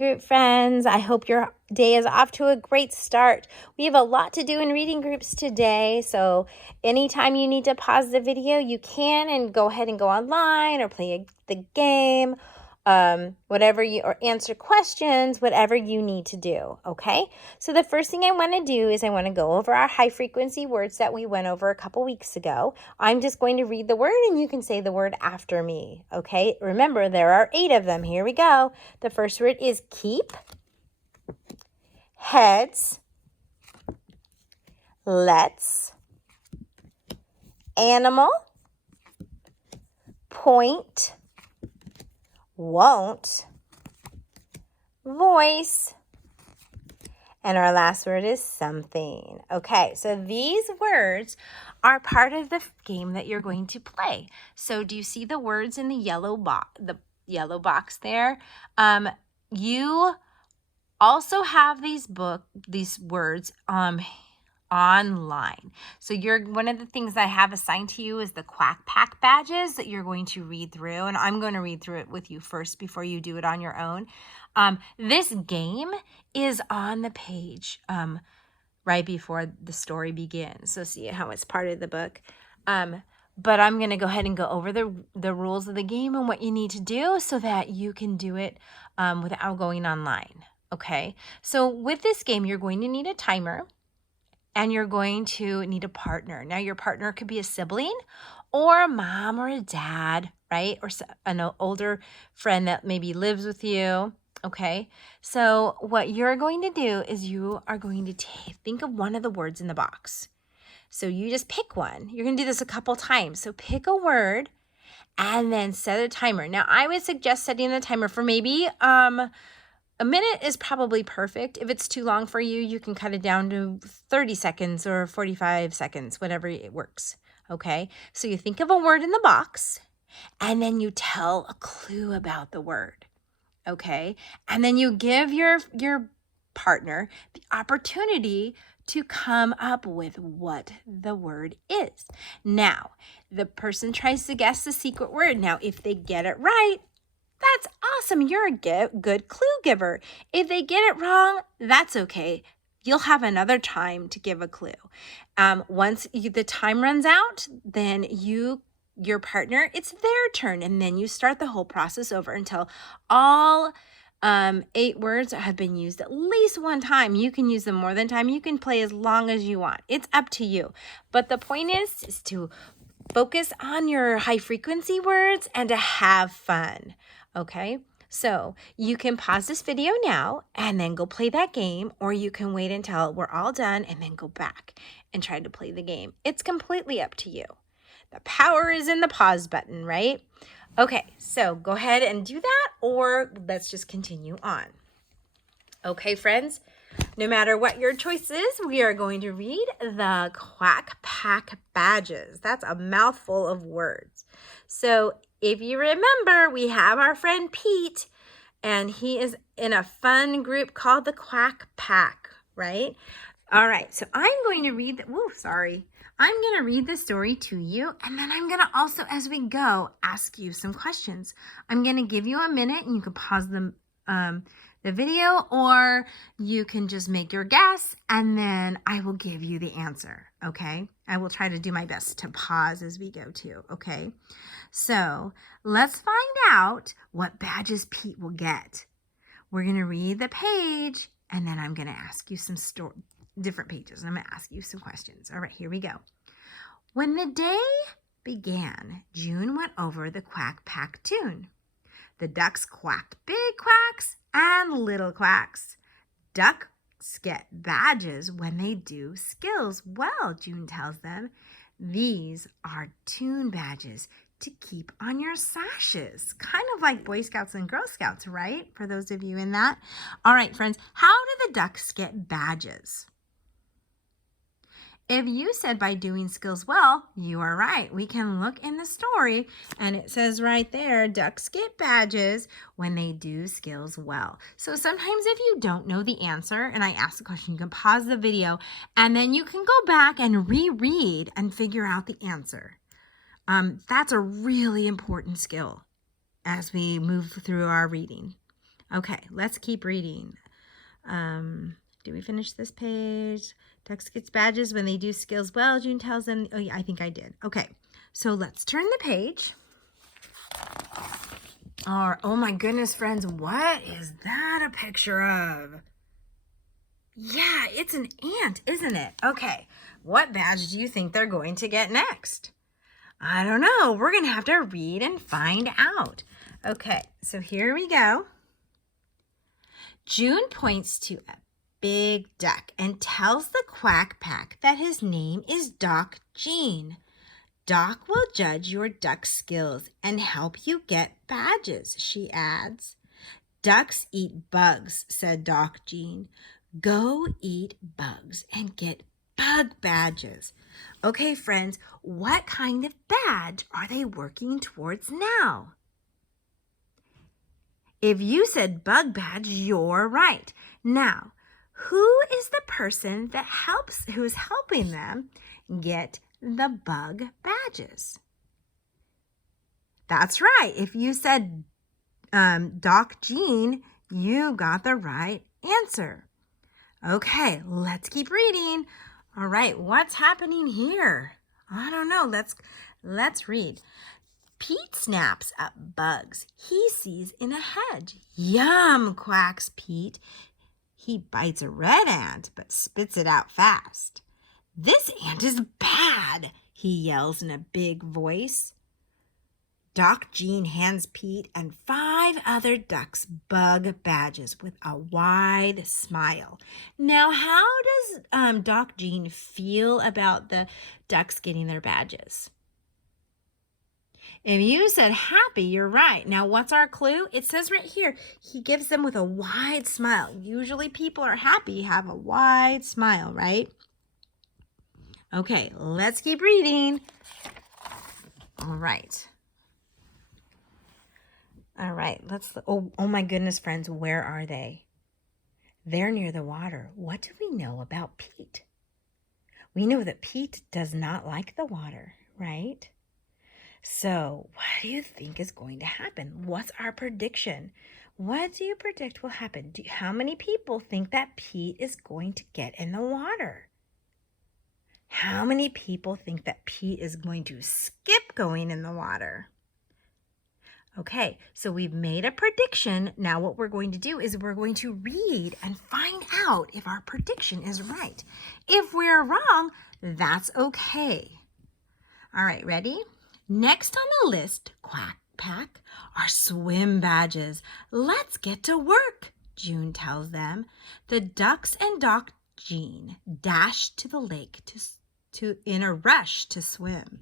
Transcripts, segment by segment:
group friends. I hope your day is off to a great start. We have a lot to do in reading groups today, so anytime you need to pause the video, you can, and go ahead and go online or play the game, or answer questions, whatever you need to do, okay? So the first thing I want to do is I want to go over our high frequency words that we went over a couple weeks ago. I'm just going to read the word and you can say the word after me, okay? Remember, there are 8 of them. Here we go. The first word is keep, heads, let's, animal, point, won't, voice, and our last word is something. Okay, so these words are part of the game that you're going to play. So do you see the words in the yellow box there? You also have these words online. So one of the things I have assigned to you is the Quack Pack badges that you're going to read through, and I'm going to read through it with you first before you do it on your own. This game is on the page right before the story begins. So see how it's part of the book. But I'm going to go ahead and go over the rules of the game and what you need to do so that you can do it without going online. Okay, so with this game, you're going to need a timer. And you're going to need a partner. Now, your partner could be a sibling or a mom or a dad, right? Or an older friend that maybe lives with you, okay? So what you're going to do is you are going to think of one of the words in the box. So you just pick one. You're going to do this a couple times. So pick a word and then set a timer. Now, I would suggest setting the timer for maybe a minute is probably perfect. If it's too long for you, you can cut it down to 30 seconds or 45 seconds, whatever it works, okay? So you think of a word in the box, and then you tell a clue about the word, okay? And then you give your partner the opportunity to come up with what the word is. Now, the person tries to guess the secret word. Now, if they get it right, that's awesome. You're a good clue giver. If they get it wrong, that's okay. You'll have another time to give a clue. Once the time runs out, then your partner, it's their turn. And then you start the whole process over until all 8 words have been used at least one time. You can use them more than time. You can play as long as you want. It's up to you. But the point is to focus on your high frequency words and to have fun. Okay, so you can pause this video now and then go play that game, or you can wait until we're all done and then go back and try to play the game. It's completely up to you. The power is in the pause button, right? Okay, so go ahead and do that, or let's just continue on. Okay, friends, no matter what your choice is, we are going to read the Quack Pack badges. That's a mouthful of words. So if you remember, we have our friend Pete, and he is in a fun group called the Quack Pack, right? All right, so I'm going to read I'm going to read the story to you, and then I'm going to also, as we go, ask you some questions. I'm going to give you a minute, and you can pause the video, or you can just make your guess, and then I will give you the answer, okay? I will try to do my best to pause as we go too, okay? So let's find out what badges Pete will get. We're going to read the page, and then I'm going to ask you some different pages, and I'm going to ask you some questions. All right, here we go. When the day began, June went over the Quack Pack tune. The ducks quacked big quacks and little quacks. Ducks get badges when they do skills well, June tells them. These are tune badges to keep on your sashes. Kind of like Boy Scouts and Girl Scouts, right? For those of you in that. All right, friends, how do the ducks get badges? If you said by doing skills well, you are right. We can look in the story, and it says right there, ducks get badges when they do skills well. So sometimes if you don't know the answer, and I ask the question, you can pause the video, and then you can go back and reread and figure out the answer. That's a really important skill as we move through our reading. Okay, let's keep reading. Do we finish this page? Ducks gets badges when they do skills well. June tells them, oh yeah, I think I did. Okay, so let's turn the page. Oh my goodness, friends, what is that a picture of? Yeah, it's an ant, isn't it? Okay, what badge do you think they're going to get next? I don't know. We're going to have to read and find out. Okay, so here we go. June points to a big duck and tells the Quack Pack that his name is Doc Gene. Doc will judge your duck skills and help you get badges, she adds. Ducks eat bugs, said Doc Gene. Go eat bugs and get bug badges. Okay, friends, what kind of badge are they working towards now? If you said bug badge, you're right. Now, who is the person who is helping them get the bug badges? That's right. If you said Doc Gene, you got the right answer. Okay, let's keep reading. All right, what's happening here? I don't know. Let's read. Pete snaps at bugs he sees in a hedge. Yum, quacks Pete. He bites a red ant, but spits it out fast. This ant is bad, he yells in a big voice. Doc Gene hands Pete and 5 other ducks bug badges with a wide smile. Now, how does Doc Gene feel about the ducks getting their badges? If you said happy, you're right. Now, what's our clue? It says right here, he gives them with a wide smile. Usually people are happy, have a wide smile, right? Okay, let's keep reading. All right. Oh my goodness, friends, where are they? They're near the water. What do we know about Pete? We know that Pete does not like the water, right? So what do you think is going to happen? What's our prediction? What do you predict will happen? How many people think that Pete is going to get in the water? How many people think that Pete is going to skip going in the water? Okay, so we've made a prediction. Now what we're going to do is we're going to read and find out if our prediction is right. If we're wrong, that's okay. All right, ready? Next on the list, Quack Pack, are swim badges. Let's get to work, June tells them. The ducks and Doc Gene dash to the lake in a rush to swim.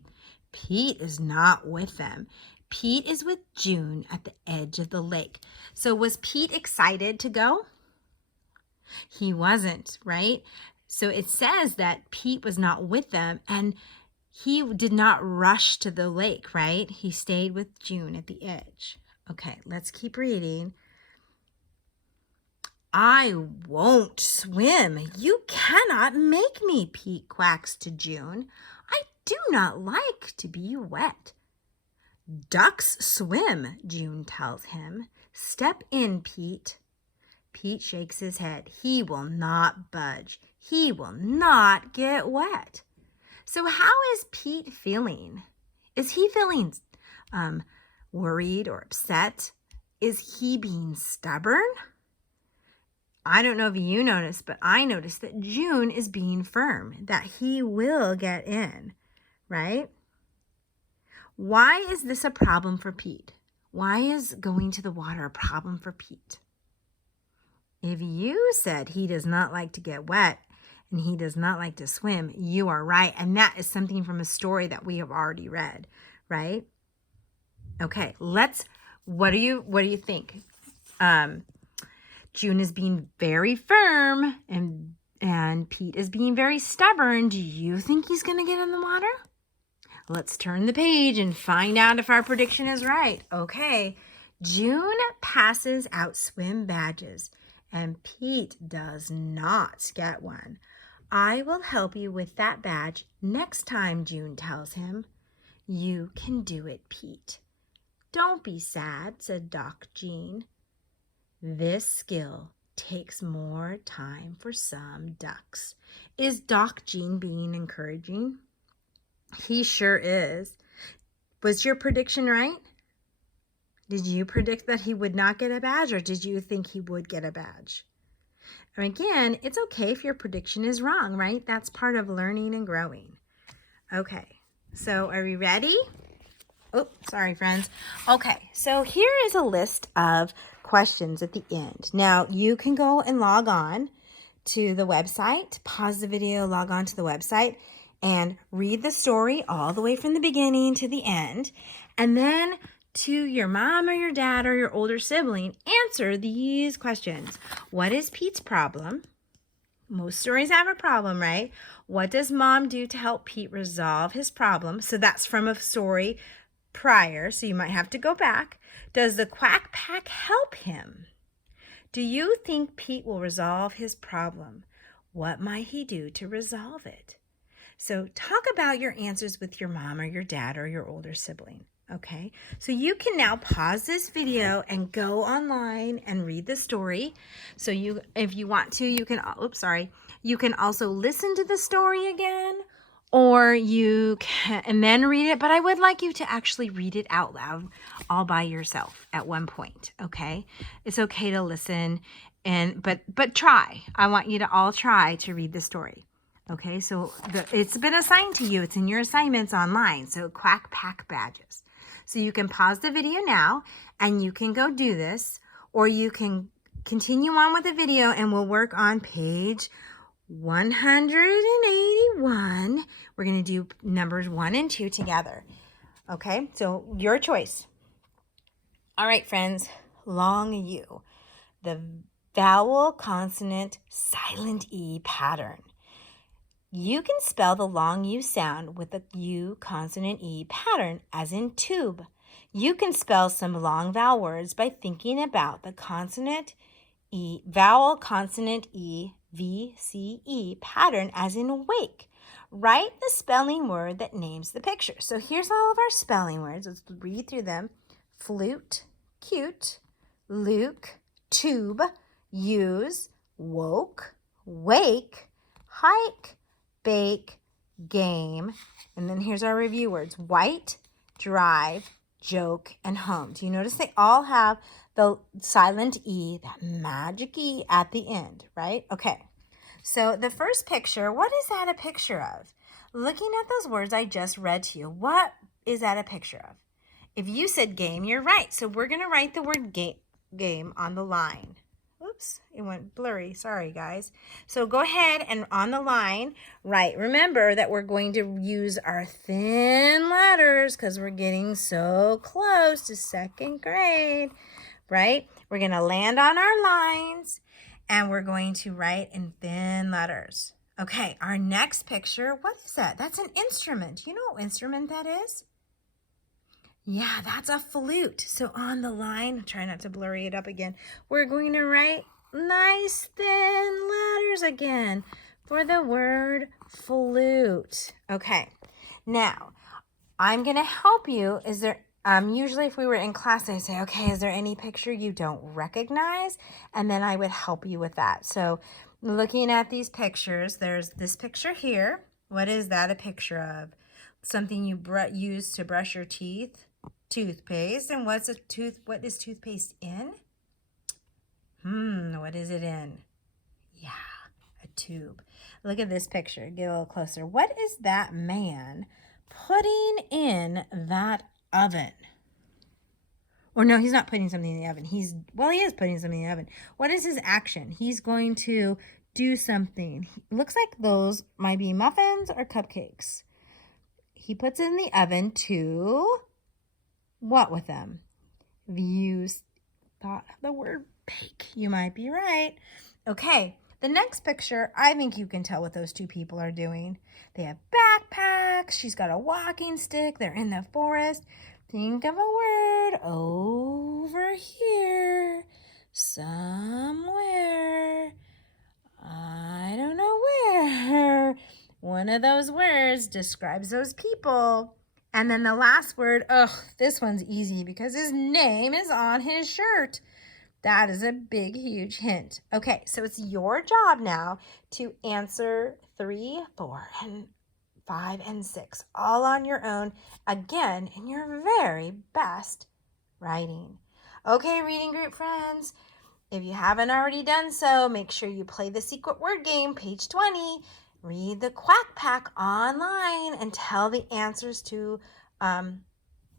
Pete is not with them. Pete is with June at the edge of the lake. So was Pete excited to go? He wasn't, right? So it says that Pete was not with them and he did not rush to the lake, right? He stayed with June at the edge. Okay, let's keep reading. I won't swim. You cannot make me, Pete quacks to June. I do not like to be wet. Ducks swim, June tells him. Step in, Pete. Pete shakes his head. He will not budge. He will not get wet. So how is Pete feeling? Is he feeling worried or upset? Is he being stubborn? I don't know if you noticed, but I noticed that June is being firm, that he will get in, right? Why is this a problem for Pete? Why is going to the water a problem for Pete? If you said he does not like to get wet and he does not like to swim, you are right. And that is something from a story that we have already read, right? Okay, what do you think? June is being very firm and Pete is being very stubborn. Do you think he's going to get in the water? Let's turn the page and find out if our prediction is right. Okay, June passes out swim badges and Pete does not get one. I will help you with that badge next time, June tells him. You can do it, Pete. Don't be sad, said Doc Gene. This skill takes more time for some ducks. Is Doc Jean being encouraging? He sure is. Was your prediction right? Did you predict that he would not get a badge, or did you think he would get a badge? And again, it's okay if your prediction is wrong, right? That's part of learning and growing. Okay, so are we ready? Oh, sorry, friends. Okay, so here is a list of questions at the end. Now, you can go and log on to the website, pause the video, log on to the website, and read the story all the way from the beginning to the end. And then to your mom or your dad or your older sibling, answer these questions. What is Pete's problem? Most stories have a problem, right? What does mom do to help Pete resolve his problem? So that's from a story prior, so you might have to go back. Does the Quack Pack help him? Do you think Pete will resolve his problem? What might he do to resolve it? So talk about your answers with your mom or your dad or your older sibling. Okay, so you can now pause this video and go online and read the story. So you, if you want to, you can, you can also listen to the story again, or you can, and then read it. But I would like you to actually read it out loud all by yourself at one point. Okay, it's okay to listen, and but try. I want you to all try to read the story. Okay, so it's been assigned to you. It's in your assignments online. So Quack Pack badges. So you can pause the video now and you can go do this, or you can continue on with the video and we'll work on page 181. We're going to do numbers 1 and 2 together. Okay, so your choice. All right, friends, long U. The vowel consonant silent E pattern. You can spell the long U sound with the U consonant E pattern, as in tube. You can spell some long vowel words by thinking about the consonant E, vowel consonant E, VCE pattern, as in wake. Write the spelling word that names the picture. So here's all of our spelling words. Let's read through them. Flute, cute, Luke, tube, use, woke, wake, hike, bake, game. And then here's our review words. White, drive, joke, and home. Do you notice they all have the silent E, that magic E at the end, right? Okay, so the first picture, what is that a picture of? Looking at those words I just read to you, what is that a picture of? If you said game, you're right. So we're going to write the word game on the line. Oops, it went blurry. Sorry, guys. So go ahead and on the line, write. Remember that we're going to use our thin letters because we're getting so close to second grade, right? We're going to land on our lines and we're going to write in thin letters. Okay, our next picture, what is that? That's an instrument. You know what instrument that is? Yeah, that's a flute. So on the line, try not to blurry it up again. We're going to write nice thin letters again for the word flute. Okay, now I'm going to help you. Is there, usually if we were in class, I'd say, okay, is there any picture you don't recognize? And then I would help you with that. So looking at these pictures, there's this picture here. What is that a picture of? Something you use to brush your teeth. Toothpaste. And what is toothpaste in? What is it in? Yeah, a tube. Look at this picture. Get a little closer. What is that man putting in that oven? Or no, he's not putting something in the oven. He is putting something in the oven. What is his action? He's going to do something. Looks like those might be muffins or cupcakes. He puts it in the oven to what with them? If you thought of the word bake, you might be right. Okay, the next picture, I think you can tell what those two people are doing. They have backpacks. She's got a walking stick. They're in the forest. Think of a word over here somewhere. I don't know where. One of those words describes those people. And then the last word, this one's easy because his name is on his shirt. That is a big, huge hint. Okay, so it's your job now to answer 3, 4, and 5, and 6, all on your own, again, in your very best writing. Okay, reading group friends, if you haven't already done so, make sure you play the secret word game, page 20. Read the Quack Pack online and tell the answers to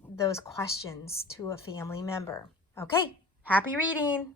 those questions to a family member. Okay, happy reading.